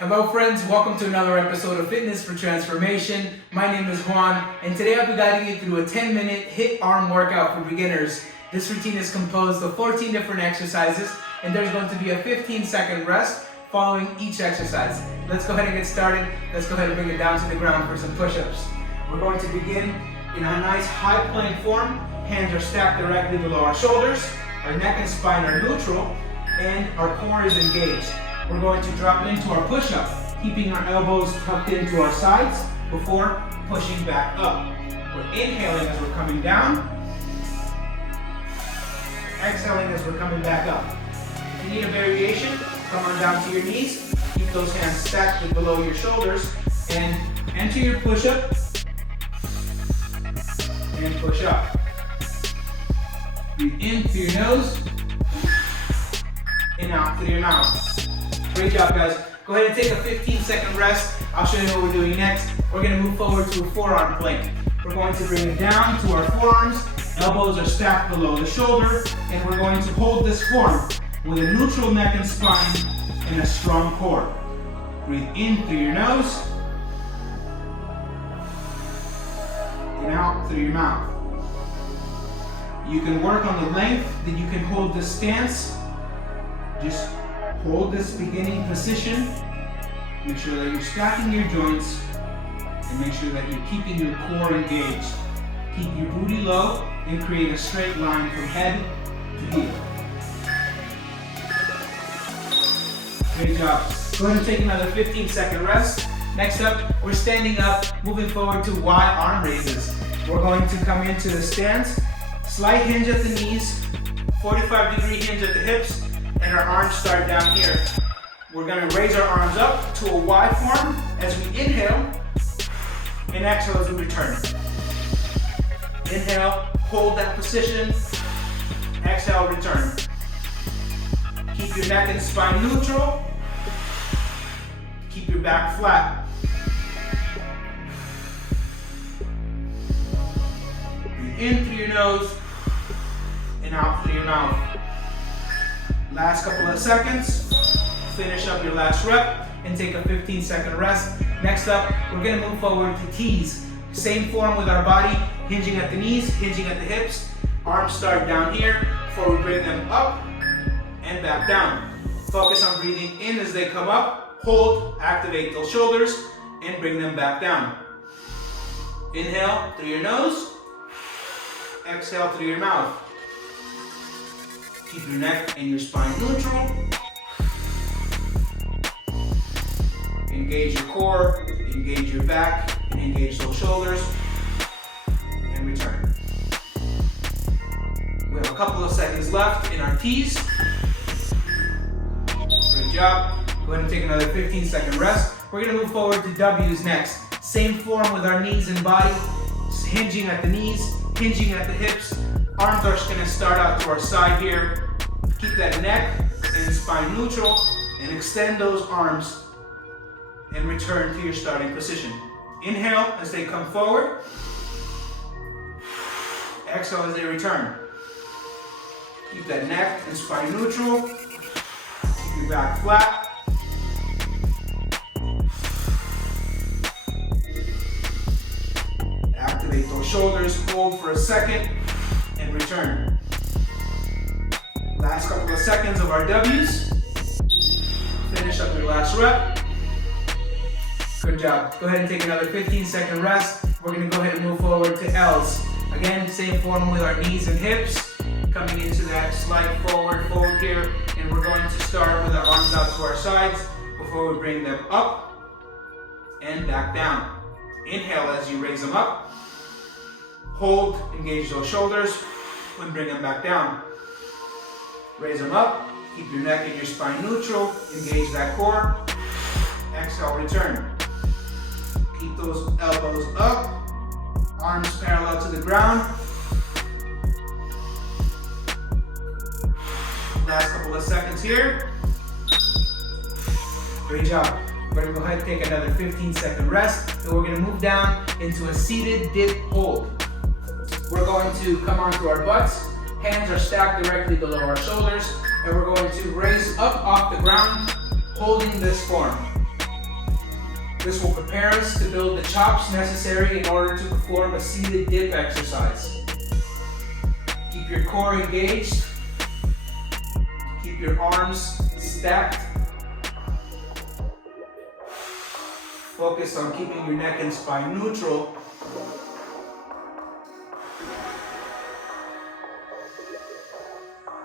Hello friends, welcome to another episode of Fitness for Transformation. My name is Juan, and today I'll be guiding you through a 10-minute HIIT arm workout for beginners. This routine is composed of 14 different exercises, and there's going to be a 15-second rest following each exercise. Let's go ahead and get started. Let's go ahead and bring it down to the ground for some push-ups. We're going to begin in a nice high plank form. Hands are stacked directly below our shoulders. Our neck and spine are neutral, and our core is engaged. We're going to drop into our push-up, keeping our elbows tucked into our sides before pushing back up. We're inhaling as we're coming down, exhaling as we're coming back up. If you need a variation, come on down to your knees, keep those hands stacked below your shoulders, and enter your push-up, and push up. Breathe in through your nose, and out through your mouth. Great job, guys. Go ahead and take a 15-second rest. I'll show you what we're doing next. We're going to move forward to a forearm plank. We're going to bring it down to our forearms. Elbows are stacked below the shoulder, and we're going to hold this form with a neutral neck and spine and a strong core. Breathe in through your nose and out through your mouth. You can work on the length that you can hold this stance. Just hold this beginning position. Make sure that you're stacking your joints and make sure that you're keeping your core engaged. Keep your booty low and create a straight line from head to heel. Great job. Go ahead and take another 15-second rest. Next up, we're standing up, moving forward to Y arm raises. We're going to come into the stance, slight hinge at the knees, 45-degree hinge at the hips, and our arms start down here. We're going to raise our arms up to a Y form as we inhale, and exhale as we return. Inhale, hold that position, exhale, return. Keep your neck and spine neutral. Keep your back flat. Breathe in through your nose and out through your mouth. Last couple of seconds. Finish up your last rep and take a 15-second rest. Next up, we're going to move forward to T's. Same form with our body, hinging at the knees, hinging at the hips. Arms start down here before we bring them up and back down. Focus on breathing in as they come up. Hold, activate those shoulders, and bring them back down. Inhale through your nose. Exhale through your mouth. Keep your neck and your spine neutral. Engage your core, engage your back, and engage those shoulders. And return. We have a couple of seconds left in our T's. Great job. Go ahead and take another 15-second rest. We're going to move forward to W's next. Same form with our knees and body. Hinging at the knees, hinging at the hips. Arms are going to start out to our side here. Keep that neck and spine neutral and extend those arms and return to your starting position. Inhale as they come forward. Exhale as they return. Keep that neck and spine neutral. Keep your back flat. Activate those shoulders, hold for a second, and return. Last couple of seconds of our W's. Finish up your last rep. Good job. Go ahead and take another 15-second rest. We're going to go ahead and move forward to L's. Again, same form with our knees and hips. Coming into that slight forward fold here. And we're going to start with our arms out to our sides before we bring them up and back down. Inhale as you raise them up. Hold, engage those shoulders, and bring them back down. Raise them up, keep your neck and your spine neutral, engage that core. Exhale, return. Keep those elbows up, arms parallel to the ground. Last couple of seconds here. Great job. We're going to go ahead and take another 15-second rest, and we're going to move down into a seated dip hold. We're going to come onto our butts. Hands are stacked directly below our shoulders, and we're going to raise up off the ground, holding this form. This will prepare us to build the chops necessary in order to perform a seated dip exercise. Keep your core engaged. Keep your arms stacked. Focus on keeping your neck and spine neutral.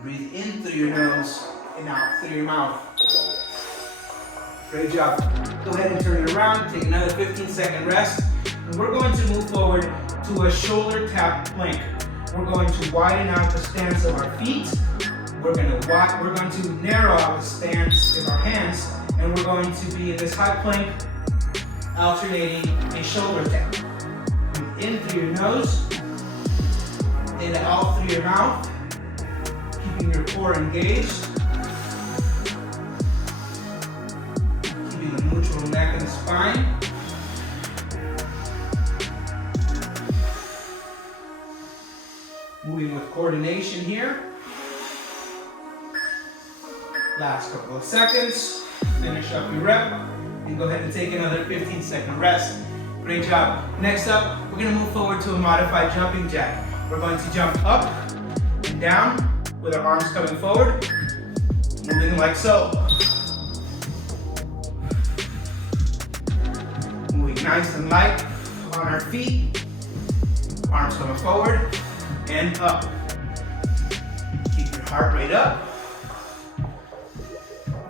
Breathe in through your nose and out through your mouth. Great job. Go ahead and turn it around. Take another 15-second rest. And we're going to move forward to a shoulder tap plank. We're going to widen out the stance of our feet. We're going to narrow out the stance of our hands. And we're going to be in this high plank, alternating a shoulder tap. Breathe in through your nose and out through your mouth. Keeping your core engaged. Keeping a neutral neck and spine. Moving with coordination here. Last couple of seconds. Finish up your rep. And go ahead and take another 15-second rest. Great job. Next up, we're going to move forward to a modified jumping jack. We're going to jump up and down with our arms coming forward, moving like so. Moving nice and light on our feet, arms coming forward and up. Keep your heart rate up.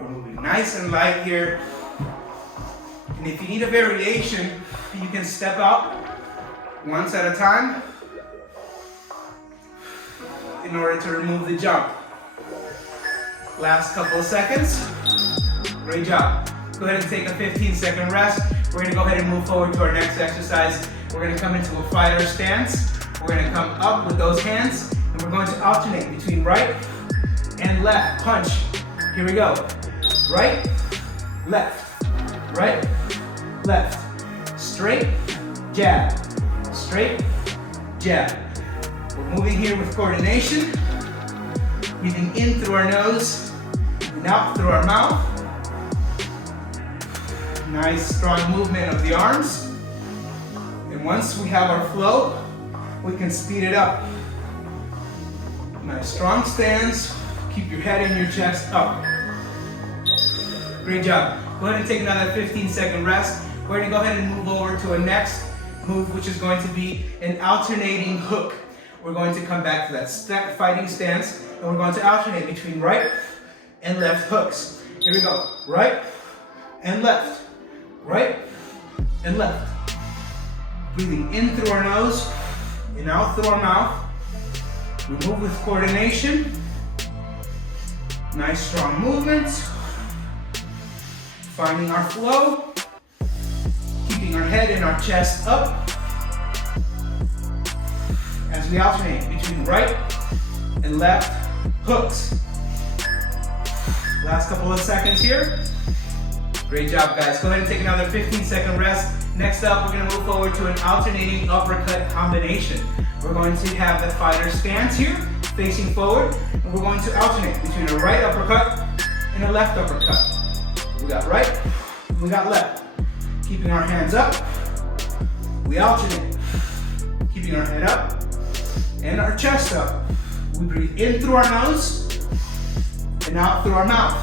We're moving nice and light here. And if you need a variation, you can step out once at a time in order to remove the jump. Last couple of seconds. Great job. Go ahead and take a 15-second rest. We're going to go ahead and move forward to our next exercise. We're going to come into a fighter stance. We're going to come up with those hands, and we're going to alternate between right and left punch. Here we go. Right, left, right, left. Straight, jab, straight, jab. We're moving here with coordination, breathing in through our nose and out through our mouth. Nice strong movement of the arms. And once we have our flow, we can speed it up. Nice strong stance. Keep your head and your chest up. Great job. Go ahead and take another 15-second rest. We're going to go ahead and move over to a next move, which is going to be an alternating hook. We're going to come back to that fighting stance, and we're going to alternate between right and left hooks. Here we go. Right and left. Right and left. Breathing in through our nose and out through our mouth. We move with coordination. Nice strong movements. Finding our flow. Keeping our head and our chest up. As we alternate between right and left hooks. Last couple of seconds here. Great job, guys. Go ahead and take another 15-second rest. Next up, we're going to move forward to an alternating uppercut combination. We're going to have the fighter stance here, facing forward, and we're going to alternate between a right uppercut and a left uppercut. We got right, we got left. Keeping our hands up, we alternate. Keeping our head up and our chest up. We breathe in through our nose and out through our mouth.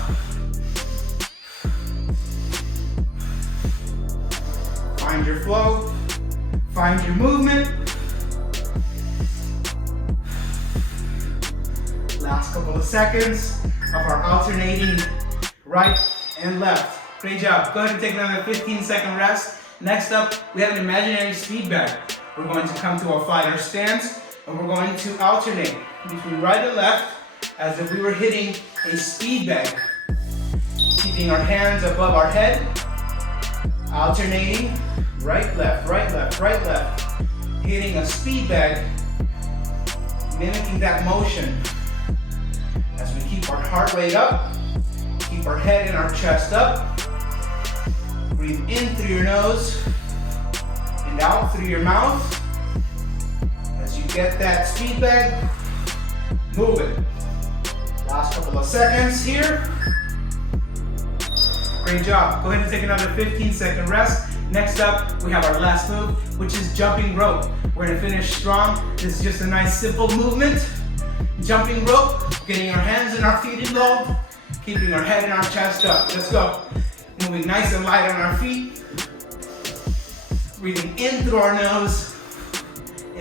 Find your flow, find your movement. Last couple of seconds of our alternating right and left. Great job. Go ahead and take another 15-second rest. Next up, we have an imaginary speed bag. We're going to come to a fighter stance, and we're going to alternate between right and left as if we were hitting a speed bag. Keeping our hands above our head, alternating right, left, right, left, right, left. Hitting a speed bag, mimicking that motion. As we keep our heart rate up, keep our head and our chest up. Breathe in through your nose and out through your mouth. As you get that speed bag, move it. Last couple of seconds here. Great job. Go ahead and take another 15-second rest. Next up, we have our last move, which is jumping rope. We're gonna finish strong. This is just a nice simple movement. Jumping rope, getting our hands and our feet involved, keeping our head and our chest up. Let's go. Moving nice and light on our feet. Breathing in through our nose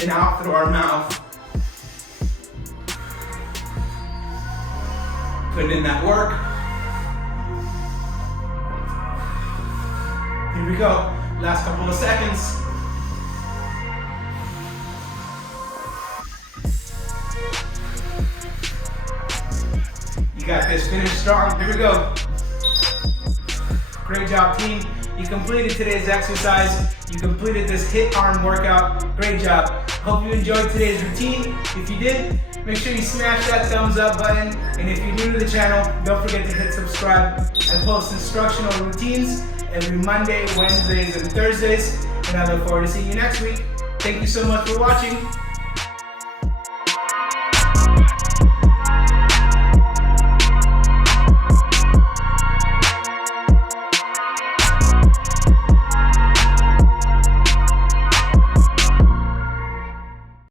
and out through our mouth. Putting in that work. Here we go. Last couple of seconds. You got this. Finish strong. Here we go. Great job, team. You completed today's exercise. You completed this HIIT arm workout. Great job. Hope you enjoyed today's routine. If you did, make sure you smash that thumbs up button. And if you're new to the channel, don't forget to hit subscribe. I post instructional routines every Monday, Wednesdays, and Thursdays. And I look forward to seeing you next week. Thank you so much for watching.